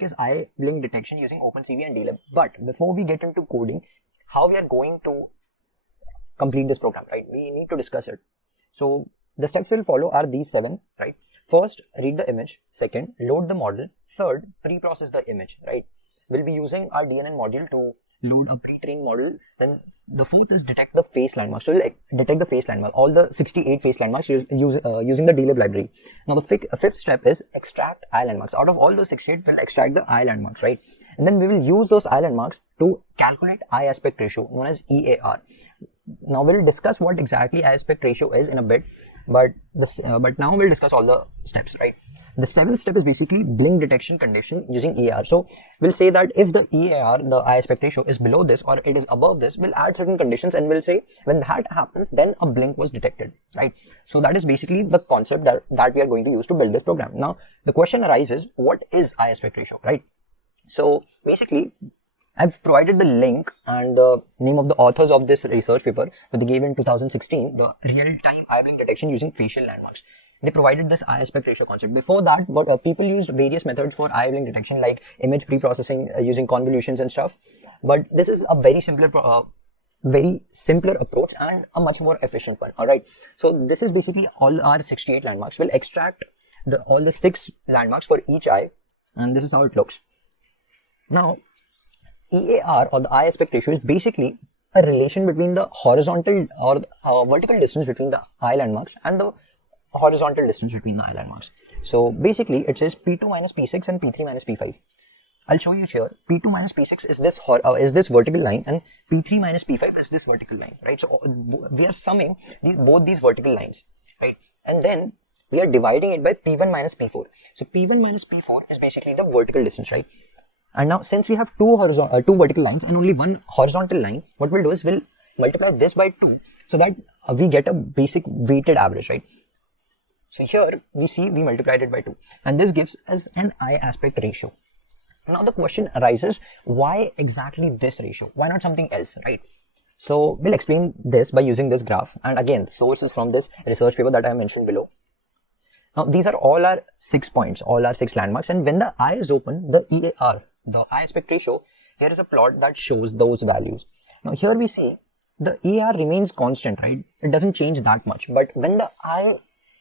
Is eye blink detection using OpenCV and Dlib. But before we get into coding, how we are going to complete this program, right? We need to discuss it. So the steps we'll follow are these 7, right? First, read the image. Second, load the model. Third, pre-process the image, right? We'll be using our DNN module to load a pre-trained model. Then the fourth is detect the face landmarks. So we'll detect the face landmark, all the 68 face landmarks using the Dlib library. Now the fifth step is extract eye landmarks. Out of all those 68, we'll extract the eye landmarks, right? And then we will use those eye landmarks to calculate eye aspect ratio, known as EAR. Now we'll discuss what exactly eye aspect ratio is in a bit, but now we'll discuss all the steps, right? The 7th step is basically blink detection condition using EAR. So we'll say that if the EAR, the eye aspect ratio, is below this or it is above this, we'll add certain conditions and we'll say when that happens, then a blink was detected, right? So that is basically the concept that we are going to use to build this program. Now the question arises, what is eye aspect ratio, right? So basically, I've provided the link and the name of the authors of this research paper that they gave in 2016, the real-time eye blink detection using facial landmarks. They provided this eye aspect ratio concept. Before that, people used various methods for eye blink detection, like image pre-processing using convolutions and stuff. But this is a very simpler approach and a much more efficient one. All right. So this is basically all our 68 landmarks. We'll extract all the 6 landmarks for each eye, and this is how it looks. Now, EAR, or the eye aspect ratio, is basically a relation between the horizontal or vertical distance between the eye landmarks and the horizontal distance between the eye landmarks. So basically it says P2 minus P6 and P3 minus P5. I'll show you here. P2 minus P6 is this vertical line, and P3 minus P5 is this vertical line, right? So we are summing both these vertical lines, right? And then we are dividing it by P1 minus P4. So P1 minus P4 is basically the vertical distance, right? And now since we have two vertical lines and only one horizontal line, what we'll do is we'll multiply this by 2 so that we get a basic weighted average, right? So here we see we multiplied it by 2, and this gives us an eye aspect ratio. Now the question arises, why exactly this ratio? Why not something else, right? So we'll explain this by using this graph, and again the source is from this research paper that I mentioned below. Now these are all our 6 points, all our 6 landmarks, and when the eye is open, the EAR, the eye aspect ratio, here is a plot that shows those values. Now here we see the EAR remains constant, right? It doesn't change that much, but when the eye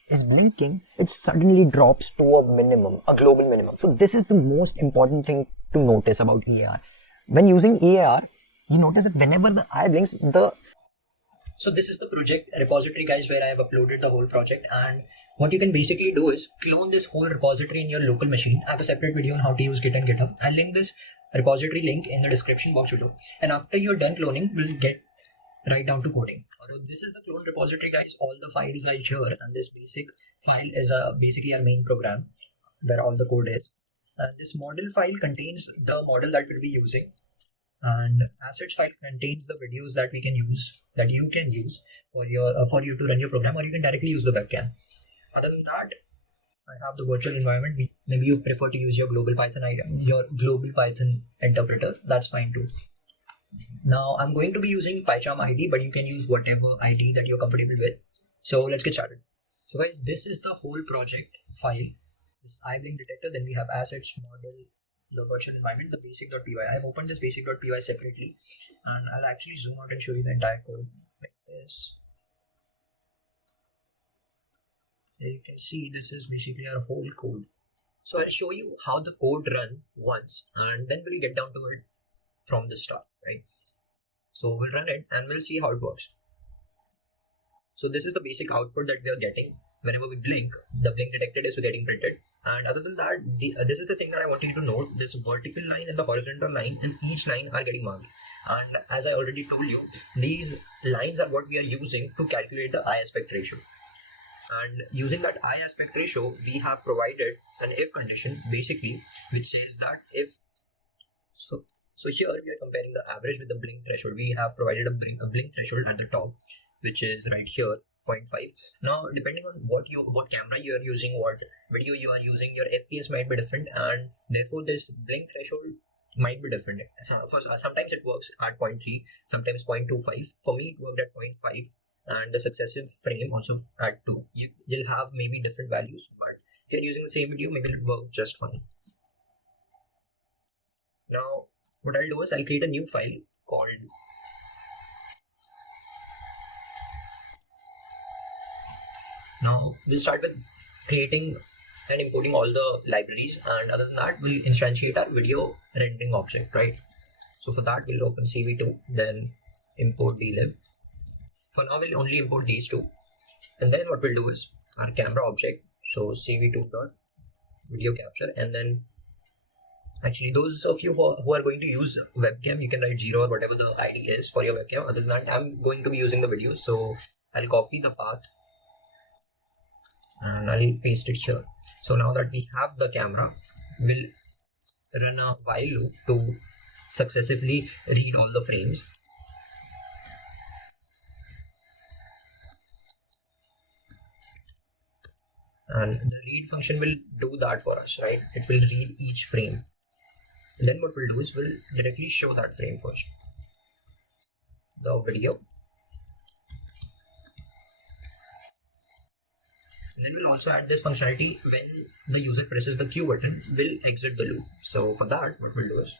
is blinking, it suddenly drops to a minimum, a global minimum. So this is the most important thing to notice about EAR. When using EAR, you notice that whenever the eye blinks, So this is the project repository, guys, where I have uploaded the whole project, and what you can basically do is clone this whole repository in your local machine. I have a separate video on how to use Git and GitHub. I'll link this repository link in the description box below. And after you're done cloning, we'll get right down to coding. This is the clone repository, guys. All the files are here, and this basic file is basically our main program where all the code is. And this model file contains the model that we'll be using, and assets file contains the videos that we can use, that you can use for you to run your program, or you can directly use the webcam. Other than that, I have the virtual environment. Maybe you prefer to use your global Python item, your global Python interpreter. That's fine too. Now I'm going to be using PyCharm ID, but you can use whatever ID that you're comfortable with. So let's get started. So guys, this is the whole project file. This eye blink detector, then we have assets, model, the virtual environment, the basic.py. I've opened this basic.py separately, and I'll actually zoom out and show you the entire code like this. Here you can see this is basically our whole code. So I'll show you how the code run once, and then we'll get down to it from the start, right? So we'll run it and we'll see how it works. So this is the basic output that we are getting. Whenever we blink, the blink detected is getting printed. And other than that, this is the thing that I want you to note. This vertical line and the horizontal line and each line are getting marked. And as I already told you, these lines are what we are using to calculate the eye aspect ratio. And using that eye aspect ratio, we have provided an if condition basically, which says that if so here we are comparing the average with the blink threshold. We have provided a blink threshold at the top, which is right here, 0.5. Now, depending on what camera you are using, what video you are using, your FPS might be different, and therefore this blink threshold might be different. So sometimes it works at 0.3, sometimes 0.25. For me, it worked at 0.5, and the successive frame also at 2. You'll have maybe different values, but if you're using the same video, maybe it'll work just fine. Now what I'll do is I'll create a new file called Now we'll start with creating and importing all the libraries, and other than that we'll instantiate our video rendering object, right? So for that we'll open CV2, then import Dlib. For now we'll only import these two, and then what we'll do is our camera object, so CV2 dot video capture, and then actually those of you who are going to use webcam, you can write 0 or whatever the ID is for your webcam. Other than that, I'm going to be using the video, so I'll copy the path and I'll paste it here. So now that we have the camera, we'll run a while loop to successively read all the frames. And the read function will do that for us, right? It will read each frame. And then what we'll do is we'll directly show that frame first, the video. And then we'll also add this functionality when the user presses the Q button, will exit the loop. So for that, what we'll do is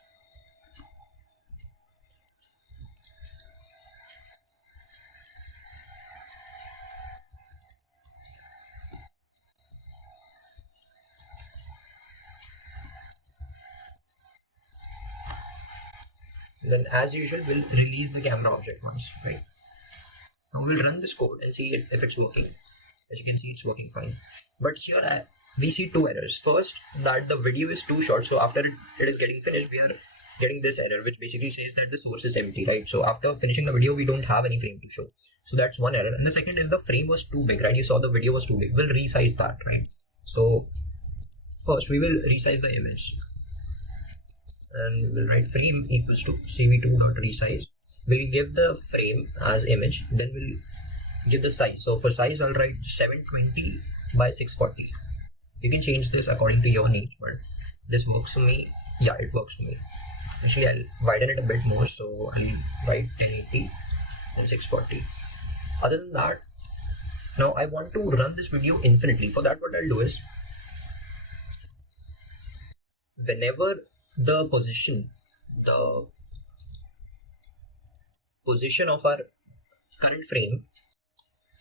then as usual we'll release the camera object once, right? Now we'll run this code and see if it's working. As you can see, it's working fine. But here we see two errors. First, that the video is too short. So after it is getting finished, we are getting this error, which basically says that the source is empty, right? So after finishing the video, we don't have any frame to show. So that's one error. And the second is the frame was too big, right? You saw the video was too big. We'll resize that, right? So first we will resize the image. And we'll write frame equals to cv2.resize. We'll give the frame as image, then we'll give the size. So for size, I'll write 720 by 640. You can change this according to your needs, but this works for me. Yeah, it works for me. Actually, I'll widen it a bit more, so I'll write 1080 and 640. Other than that, now I want to run this video infinitely. For that, what I'll do is whenever the position of our current frame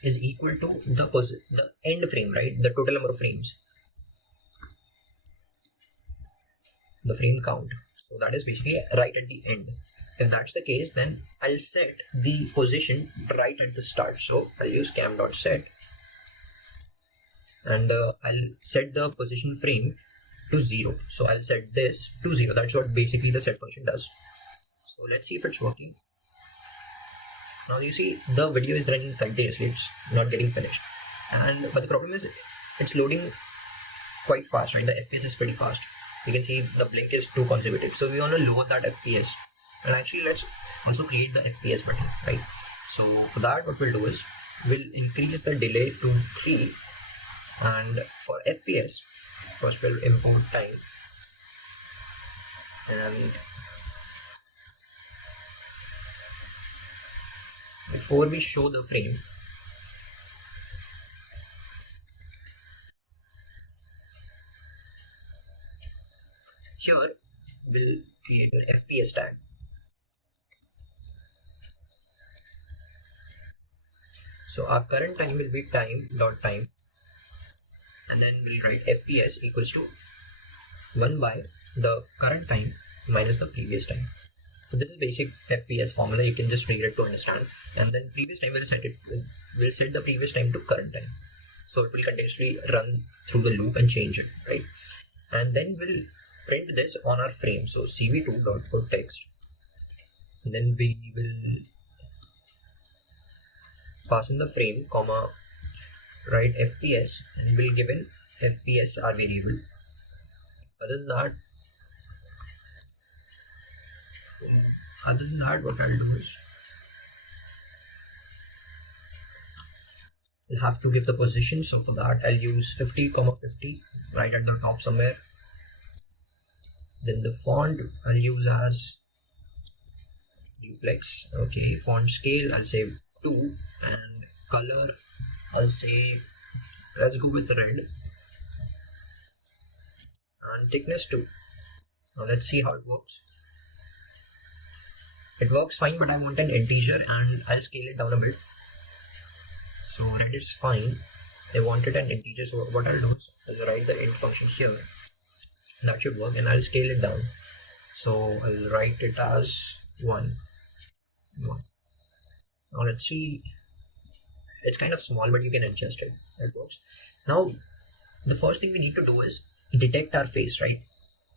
is equal to the end frame, right? The total number of frames, the frame count. So that is basically right at the end. If that's the case, then I'll set the position right at the start. So I'll use cam.set and I'll set the position frame to 0. So I'll set this to 0. That's what basically the set function does. So let's see if it's working. Now you see the video is running continuously, it's not getting finished. But the problem is it's loading quite fast, right? The FPS is pretty fast. You can see the blink is too conservative. So we want to lower that FPS. And actually let's also create the FPS button, right? So for that, what we'll do is we'll increase the delay to 3. And for FPS, first we'll import time. And before we show the frame, here we'll create an FPS tag. So our current time will be time.time, and then we'll write FPS equals to 1 by the current time minus the previous time. So this is basic FPS formula. You can just read it to understand. And then previous time we'll set the previous time to current time. So it will continuously run through the loop and change it, right? And then we'll print this on our frame. So cv2.putText. And then we will pass in the frame, comma, write FPS, and we'll give in FPS our variable. Other than that, what I'll do is I'll have to give the position. So for that, I'll use 50, 50 right at the top somewhere. Then the font I'll use as duplex. Okay, font scale I'll say 2, and color I'll say, let's go with red, and thickness 2. Now let's see how it works. it works fine, but I want an integer and I'll scale it down a bit. So red is fine. I wanted an integer, so what I'll do is I'll write the int function here. That should work, and I'll scale it down. So I'll write it as 1. Now let's see. It's kind of small, but you can adjust it. That works. Now the first thing we need to do is detect our face, right?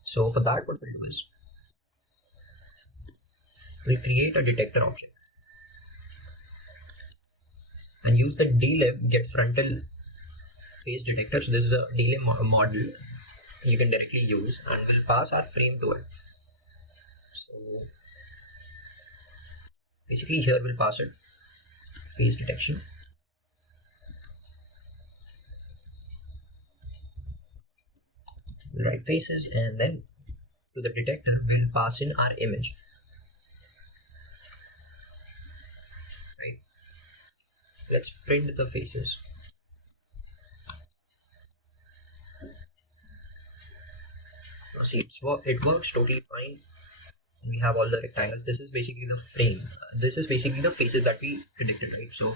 So for that, what we'll do is we'll create a detector object and use the Dlib get frontal face detector. So this is a Dlib model you can directly use, and we'll pass our frame to it. So basically here we'll pass it face detection. We'll write faces, and then to the detector we'll pass in our image. Right. Let's print the faces. Now see, it works totally fine. We have all the rectangles. This is basically the frame. This is basically the faces that we predicted, right? So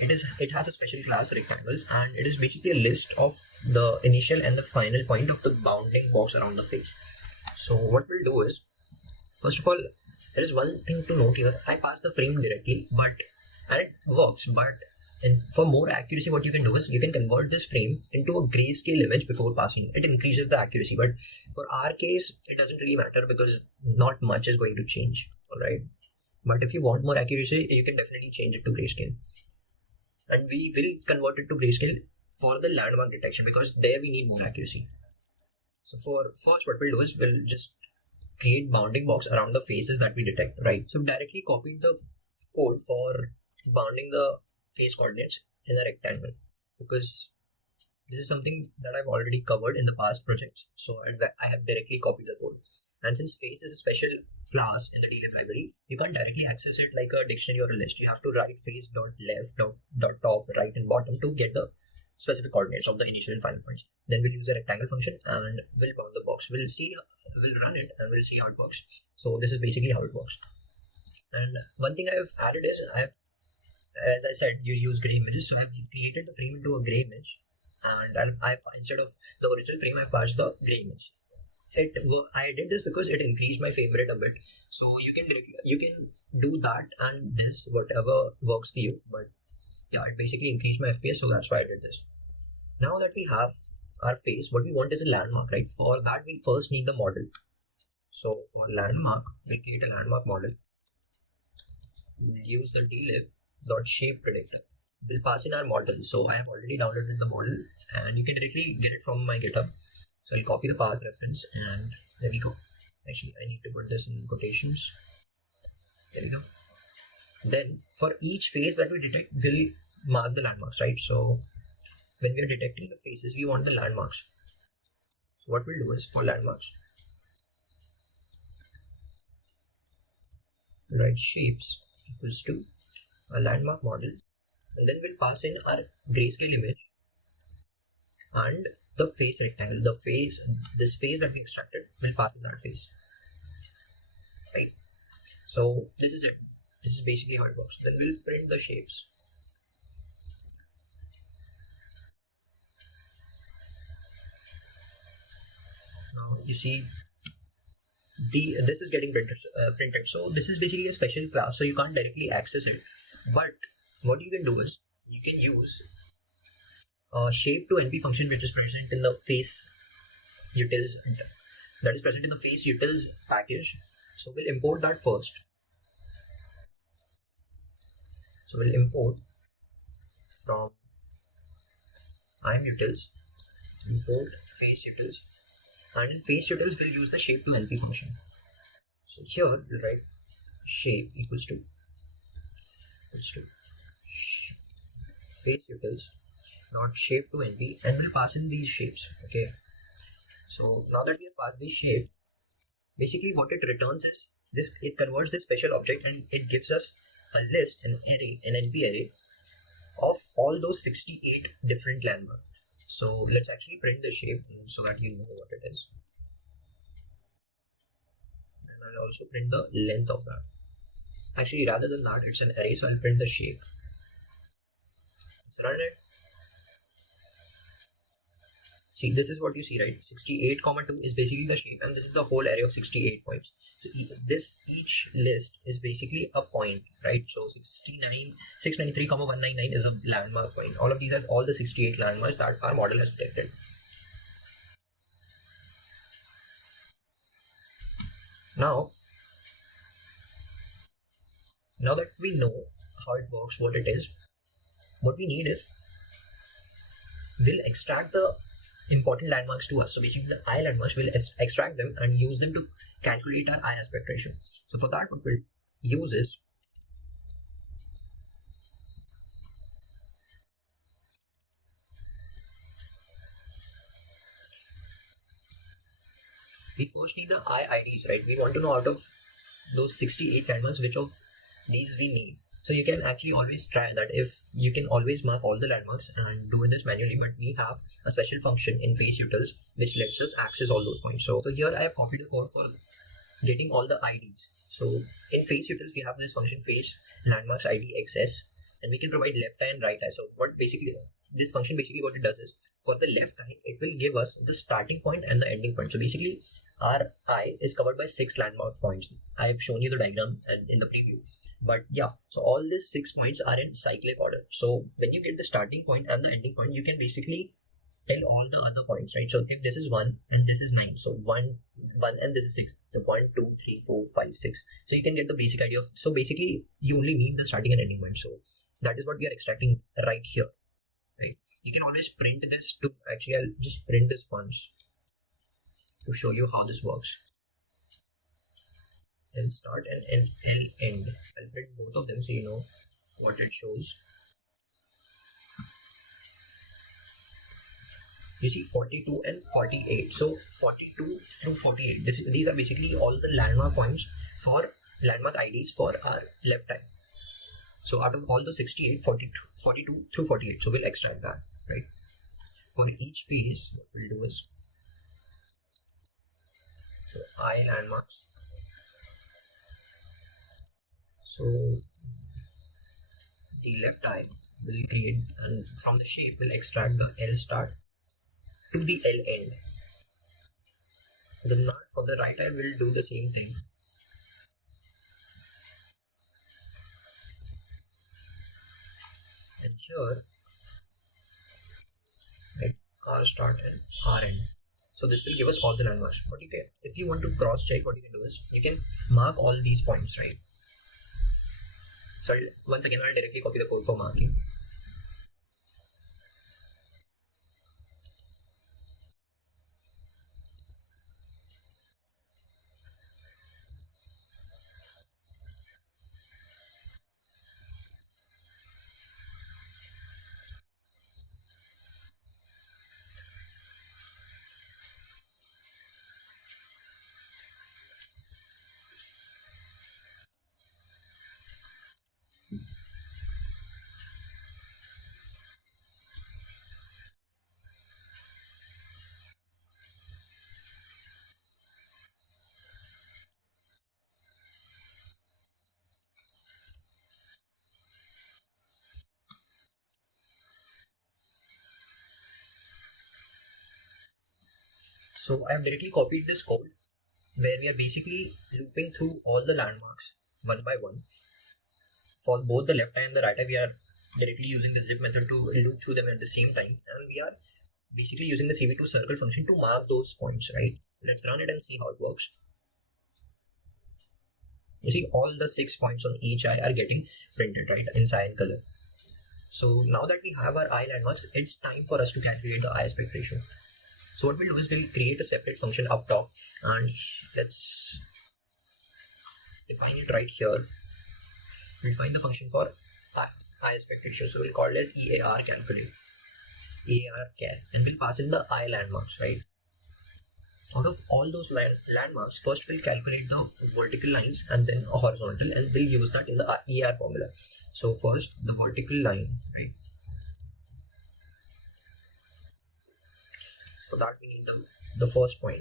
it has a special class rectangles, and it is basically a list of the initial and the final point of the bounding box around the face. So what we'll do is, first of all, there is one thing to note here. I pass the frame directly, and it works, but for more accuracy, what you can do is you can convert this frame into a grayscale image before passing. It increases the accuracy, but for our case, it doesn't really matter because not much is going to change. All right. But if you want more accuracy, you can definitely change it to grayscale. And we will convert it to grayscale for the landmark detection because there we need more accuracy. So for first, what we'll do is we'll just create bounding box around the faces that we detect, right? So directly copied the code for bounding the face coordinates in a rectangle because this is something that I've already covered in the past projects. So I have directly copied the code. And since face is a special class in the Dlib library, you can't directly access it like a dictionary or a list. You have to write face.left, .top, right, and bottom to get the specific coordinates of the initial and final points. Then we'll use the rectangle function and we'll bound the box. We'll run it and we'll see how it works. So this is basically how it works. And one thing I've added is as I said, you use gray images. So I've created the frame into a gray image, and I've instead of the original frame, I've passed the gray image. I did this because it increased my frame rate a bit. So you can do that and this, whatever works for you. But yeah, it basically increased my FPS, so that's why I did this. Now that we have our face, what we want is a landmark, right? For that, we first need the model. So for landmark, we create a landmark model. We'll use the Dlib shape predictor. We'll pass in our model. So I have already downloaded the model, and you can directly get it from my GitHub. So I'll copy the path reference, and there we go. Actually, I need to put this in quotations. There we go. Then for each face that we detect, we'll mark the landmarks, right? So when we are detecting the faces, we want the landmarks. So what we'll do is for landmarks, write shapes equals to a landmark model, and then we'll pass in our grayscale image and the face rectangle. This face that we extracted, will pass in that face, right? So this is it. This is basically how it works. Then we'll print the shapes. Now you see this is getting printed. So this is basically a special class, so you can't directly access it. But what you can do is you can use shape to NP function, which is present in the face utils, that is present in the face utils package. So we'll import that first. So we'll import from imutils, import face utils, and in face utils we'll use the shape to NP function. So here we'll write shape equals to face utils dot shape to NP, and we'll pass in these shapes. Okay. So now that we have passed this shape, basically what it returns is this. It converts this special object and it gives us a list, an array, an NP array of all those 68 different landmarks. So let's actually print the shape so that you know what it is. And I'll also print the length of that. Actually, rather than that, it's an array, so I'll print the shape. Let's run it. See, this is what you see, right? 68,2 is basically the shape, and this is the whole array of 68 points. So each list is basically a point, right? So 693,199 is a landmark point. All of these are all the 68 landmarks that our model has detected. Now that we know how it works, what it is, what we need is, we'll extract the important landmarks to us. So basically the eye landmarks, will extract them and use them to calculate our eye aspect ratio. So for that, what we'll use is we first need the eye IDs, right? We want to know out of those 68 landmarks which of these we need. So you can actually always try that. If you can always mark all the landmarks and do this manually, but we have a special function in FaceUtils which lets us access all those points. So here I have copied the code for getting all the IDs. So in FaceUtils we have this function FaceLandmarks ID XS, and we can provide left eye and right eye. So what basically this function what it does is, for the left eye it will give us the starting point and the ending point. So basically our eye is covered by 6 landmark points. I have shown you the diagram and in the preview, but yeah, so all these 6 points are in cyclic order. So when you get the starting point and the ending point, you can basically tell all the other points, right? So if this is 1 and this is 9, so 1 and this is 6, so 1 2 3 4 5 6, so you can get the basic idea of, so basically you only need the starting and ending point. So that is what we are extracting right here, right? You can always print this to, actually I'll just print this once to show you how this works. L start and L end. I'll print both of them so you know what it shows. You see 42 and 48. So 42 through 48. These are basically all the landmark points for landmark IDs for our left eye. So out of all the 68, 42 through 48. So we'll extract that, right? For each phase, what we'll do is, so eye landmarks. So the left eye will create, and from the shape will extract the L start to the L end. For the right eye will do the same thing. And here, right, R start and R end. So this will give us all the landmarks. What you can, if you want to cross check, what you can do is you can mark all these points, right? So once again, I'll directly copy the code for marking. So I have directly copied this code where we are basically looping through all the landmarks one by one. For both the left eye and the right eye, we are directly using the zip method to loop through them at the same time, and we are basically using the CV2 circle function to mark those points, right? Let's run it and see how it works. You see all the 6 points on each eye are getting printed, right, in cyan color. So now that we have our eye landmarks, it's time for us to calculate the eye aspect ratio. So what we'll do is we'll create a separate function up top, and let's define it right here. We'll find the function for eye aspect ratio. So we'll call it EAR calculate, EAR cal, and we'll pass in the eye landmarks, right? Out of all those landmarks, first we'll calculate the vertical lines and then a horizontal, and we'll use that in the EAR formula. So first the vertical line, right? For that we need the first point,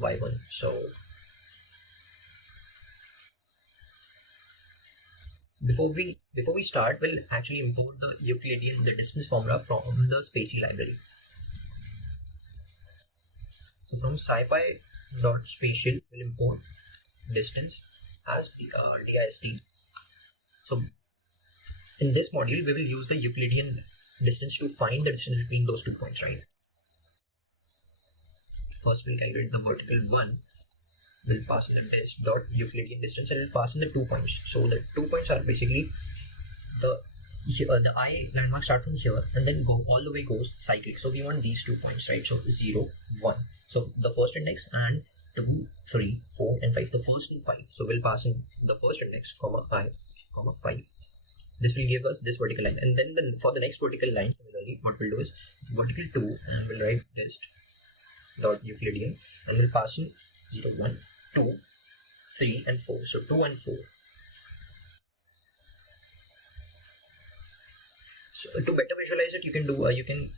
y1. So before we start, we'll actually import the Euclidean, the distance formula from the Spacey library. So from scipy.spatial, we'll import distance as dist. So in this module, we will use the Euclidean distance to find the distance between those 2 points, right? First, we'll calculate the vertical one. We'll pass in the dist dot Euclidean distance, and we'll pass in the 2 points. So the 2 points are basically the I landmark start from here and then go all the way goes cyclic. So we want these 2 points, right? So 0, 1. So the first index and 2, 3, 4, and 5. The first and 5. So we'll pass in the first index, comma I, comma 5. This will give us this vertical line, and then for the next vertical line, similarly, what we'll do is vertical 2, and we'll write dist dot Euclidean, and we'll pass in 0, 1, 2, 3, and 4. So 2 and 4. So to better visualize it, you can do you can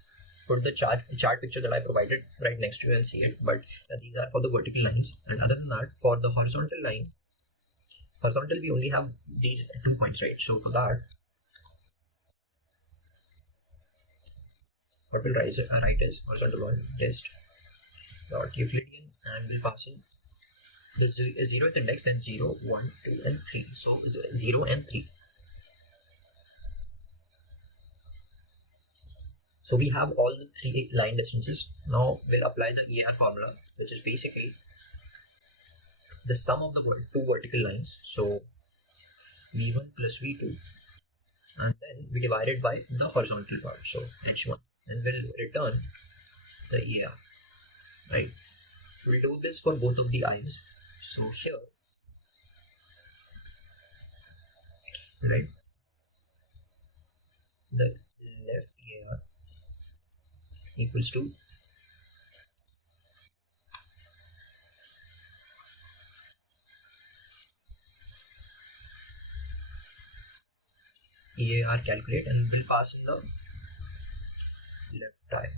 put the chart picture that I provided right next to you and see it. But these are for the vertical lines, and other than that, for the horizontal line, we only have these 2 points, right? So for that, what we'll write is horizontal one dist dot Euclidean, and we'll pass in the 0th index, then 0, 1, 2, and 3. So 0 and 3. So we have all the 3 line distances. Now we'll apply the EAR formula, which is basically the sum of the 2 vertical lines. So V1 plus V2, and then we divide it by the horizontal part, so H1, and we'll return the EAR, right? We'll do this for both of the eyes. So here, right, the left EAR equals to EAR calculate, and we'll pass in the left eye,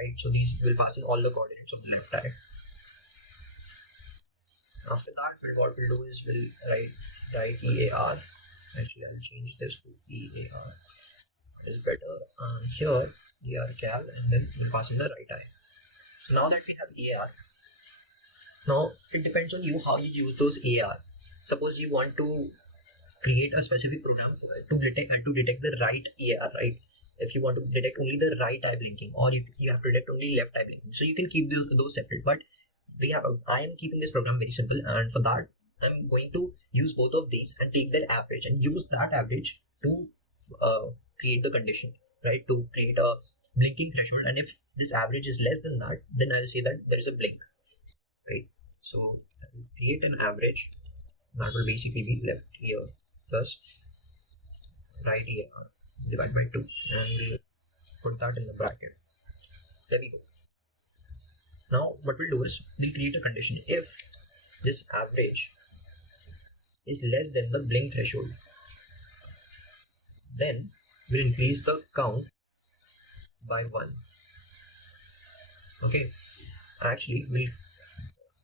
right? So these will pass in all the coordinates of the left eye. After that, what we'll do is we'll write EAR. Actually, I'll change this to EAR. It is better. Here EAR cal, and then we'll pass in the right eye. So now that we have EAR, now it depends on you how you use those EAR. Suppose you want to create a specific program to detect the right EAR, right? If you want to detect only the right eye blinking, or you have to detect only left eye blinking, so you can keep those separate. But I am keeping this program very simple, and for that I'm going to use both of these and take their average and use that average to create the condition, right? To create a blinking threshold, and if this average is less than that, then I'll say that there is a blink, right? So I will create an average that will basically be left here plus right here divided by 2, and we'll put that in the bracket. There we go. Now what we'll do is we'll create a condition. If this average is less than the blink threshold, then we'll increase the count by 1. Okay, actually we'll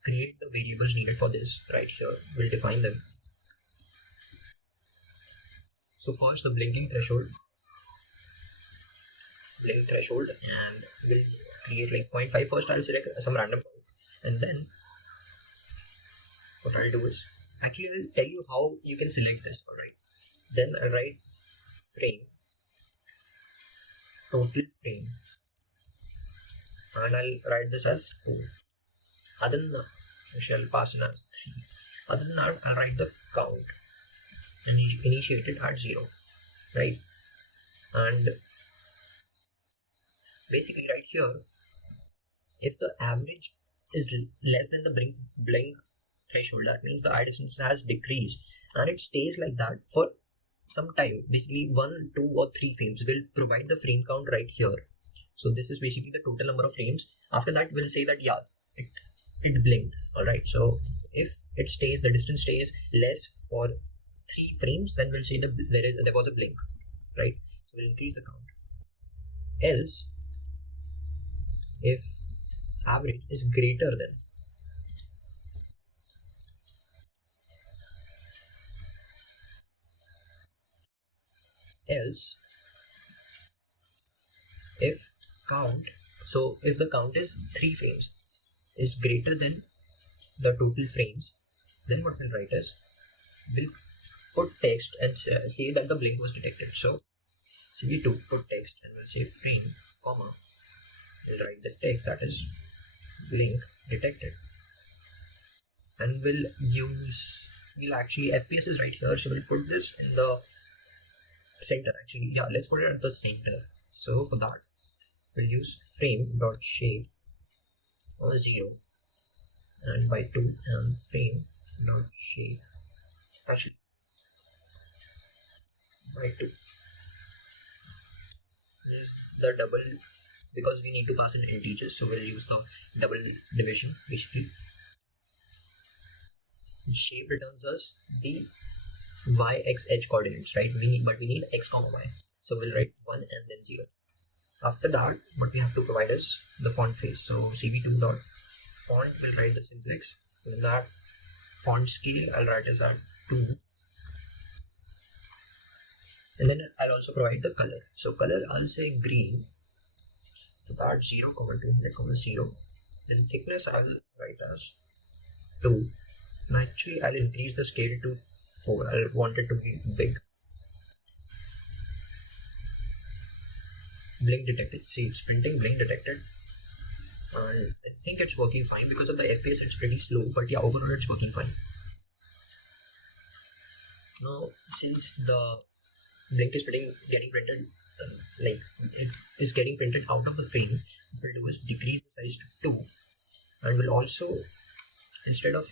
create the variables needed for this right here. We'll define them. So first the blink threshold, and we'll create like 0.5. First I'll select some random point, and then what I'll do is actually I'll tell you how you can select this. Alright, then I'll write frame, total frame, and I'll write this as 4. Other than that, I shall pass in as 3. Other than that, I'll write the count and initiate it at 0, right? And basically right here, if the average is less than the blink threshold, that means the eye distance has decreased, and it stays like that for some time. Basically 1, 2, or 3 frames. We'll provide the frame count right here. So this is basically the total number of frames. After that, we'll say that yeah, it blinked. Alright, so if it stays, the distance stays less for 3 frames, then we'll say that there was a blink, right? So we'll increase the count. Else, if average is greater than else if count, so if the count is 3 frames is greater than the total frames, then what we'll write is we'll put text and say that the blink was detected. So CV2 put text and we'll say frame, comma, we'll write the text that is blink detected, and we'll actually FPS is right here, so we'll put this in the center. Actually, yeah, let's put it at the center. So for that we'll use frame dot shape 0 and by 2 and frame dot shape actually by 2 is the double, because we need to pass in integers, so we'll use the double division. Basically shape returns us the y, x, h coordinates, right? We need x comma y, so we'll write 1 and then 0. After that, what we have to provide is the font face. So cv2 dot font will write the simplex, and that font scale I'll write is at 2, and then I'll also provide the color. So color I'll say green, so that 0, 200, 0. Then thickness I'll write as 2, and actually I'll increase the scale to 4. I want it to be big. Blink detected. See, it's printing blink detected, and I think it's working fine. Because of the FPS it's pretty slow, but yeah, overall it's working fine. Now since the blink is getting printed like it is getting printed out of the frame, what we'll do is decrease the size to 2, and we'll also, instead of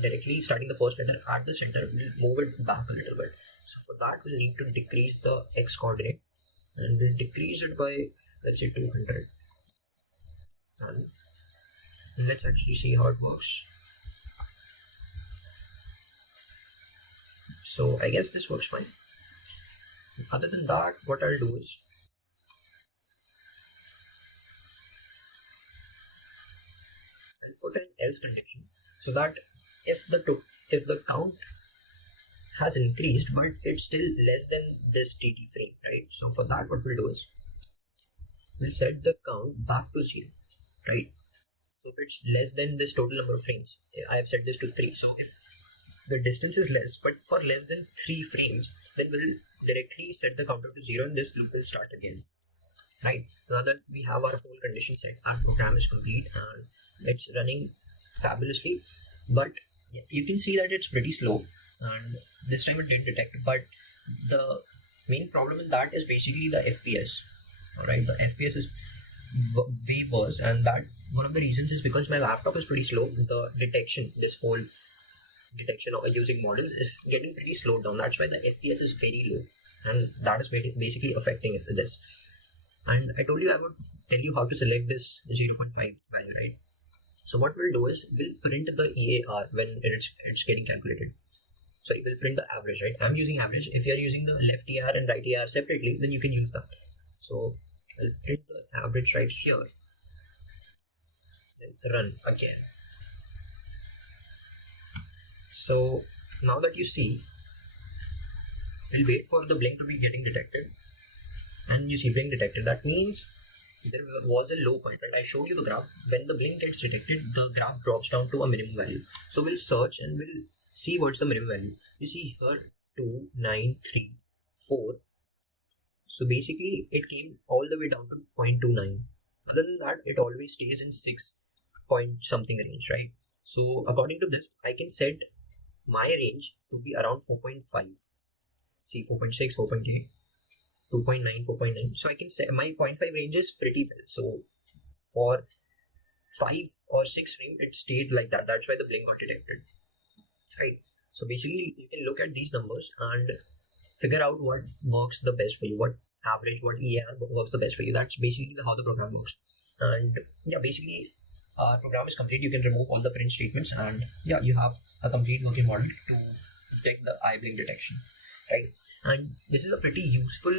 directly starting the first letter at the center, we'll move it back a little bit. So for that we'll need to decrease the x coordinate, and we'll decrease it by, let's say, 200, and let's actually see how it works. So I guess this works fine. Other than that, what I'll do is I'll put an else condition, so that if the count has increased but it's still less than this TT frame, right? So for that, what we'll do is we'll set the count back to 0, right? So if it's less than this total number of frames, I have set this to 3. So if the distance is less, but for less than 3 frames, then we'll directly set the counter to 0 and this loop will start again, right? Now that we have our whole condition set, our program is complete and it's running fabulously, but you can see that it's pretty slow, and this time it didn't detect. But the main problem in that is basically the FPS. Alright, the FPS is way worse, and that one of the reasons is because my laptop is pretty slow. The detection, this whole detection of using models is getting pretty slowed down. That's why the FPS is very low, and that is basically affecting this. And I told you I would tell you how to select this 0.5 value, right? So what we'll do is we'll print the EAR when it's getting calculated. Sorry, we'll print the average, right? I'm using average. If you're using the left EAR and right EAR separately, then you can use that. So I'll print the average right here, then run again. So now that you see, we'll wait for the blink to be getting detected, and you see blink detected. That means there was a low point, and I showed you the graph. When the blink gets detected, the graph drops down to a minimum value. So we'll search and we'll see what's the minimum value. You see here 2, 9, 3, 4. So basically it came all the way down to 0.29. Other than that, it always stays in 6 point something range, right? So according to this, I can set my range to be around 4.5. See, 4.6, 4.8. 2.9, 4.9. So I can say my 0.5 range is pretty well. So for 5 or 6 frame, it stayed like that. That's why the blink got detected, right? So basically, you can look at these numbers and figure out what works the best for you, what average, what EAR works the best for you. That's basically how the program works. And yeah, basically, our program is complete. You can remove all the print statements, and yeah, you have a complete working model to detect the eye blink detection, right? And this is a pretty useful,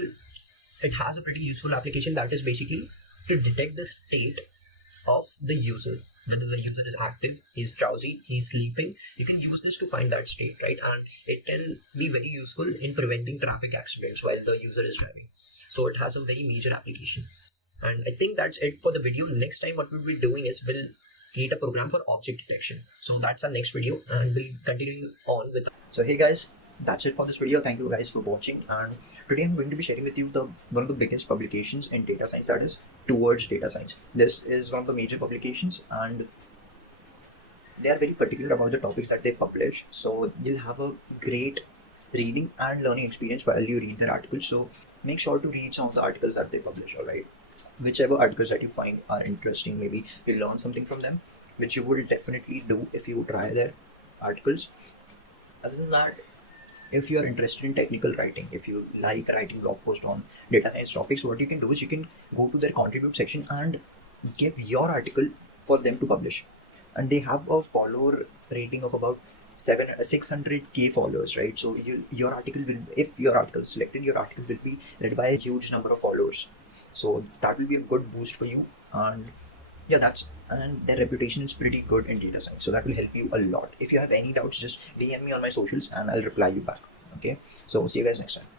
it has a pretty useful application, that is basically to detect the state of the user whether the user is active, he's drowsy, he's sleeping. You can use this to find that state, right? And it can be very useful in preventing traffic accidents while the user is driving. So it has a very major application. And I think that's it for the video. Next time what we'll be doing is we'll create a program for object detection. So that's our next video, and we'll continue on with. So hey guys, that's it for this video. Thank you guys for watching, and today I'm going to be sharing with you one of the biggest publications in data science, that is Towards Data Science. This is one of the major publications, and they are very particular about the topics that they publish. So you'll have a great reading and learning experience while you read their articles. So make sure to read some of the articles that they publish, alright? Whichever articles that you find are interesting, maybe you'll learn something from them, which you will definitely do if you try their articles. Other than that, if you are interested in technical writing, if you like writing blog posts on data science topics, what you can do is you can go to their contribute section and give your article for them to publish. And they have a follower rating of about 600k followers, right? So your article will, if your article is selected, your article will be read by a huge number of followers. So that will be a good boost for you. And yeah, and their reputation is pretty good in data science, so that will help you a lot. If you have any doubts, just DM me on my socials and I'll reply you back. Okay, so see you guys next time.